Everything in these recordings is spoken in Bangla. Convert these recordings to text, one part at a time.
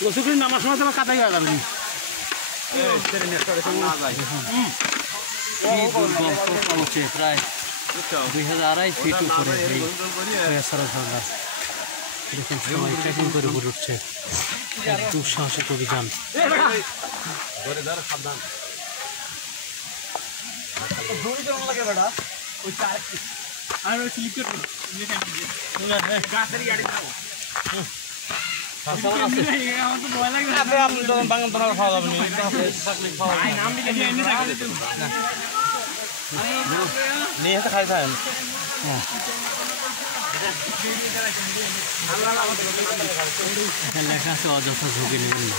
গোসুকুরি নামার সময় তোমার কাতাই হয়ে যাবে প্রায় 2200 ফিট উপরে দেখুন সবাই ট্রেকিং করে উপরে উঠছে দুঃসাহসিক অভিযান লেখা আছে অযথা ঝুঁকি নেবেন না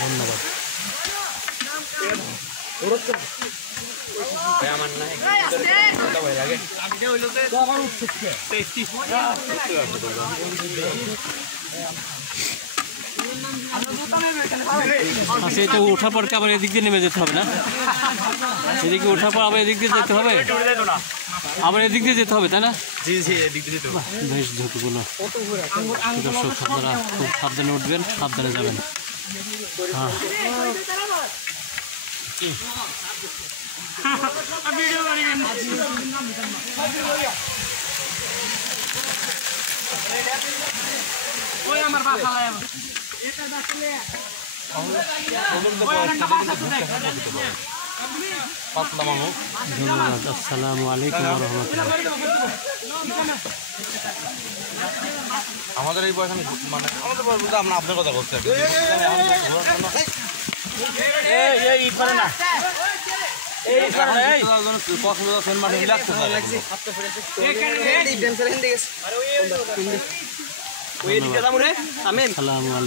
ধন্যবাদ আচ্ছা এটা ওঠার পর আবার এদিক দিয়ে নেমে যেতে হবে না এদিকে ওঠার পর আবার এদিক দিয়ে যেতে হবে আবার এদিক দিয়ে যেতে হবে তাই না বেশ ঝুঁকিগুলো দর্শক আপনারা খুব সাবধানে উঠবেন সাবধানে যাবেন হ্যাঁ ধন্যবাদ আসসালামু আলাইকুম ওয়া রাহমাতুল্লাহ আমাদের এই বয়স মানে আমাদের বয়স বলতে আমরা আপনার কথা বলছি আসসালামু আলাইকুম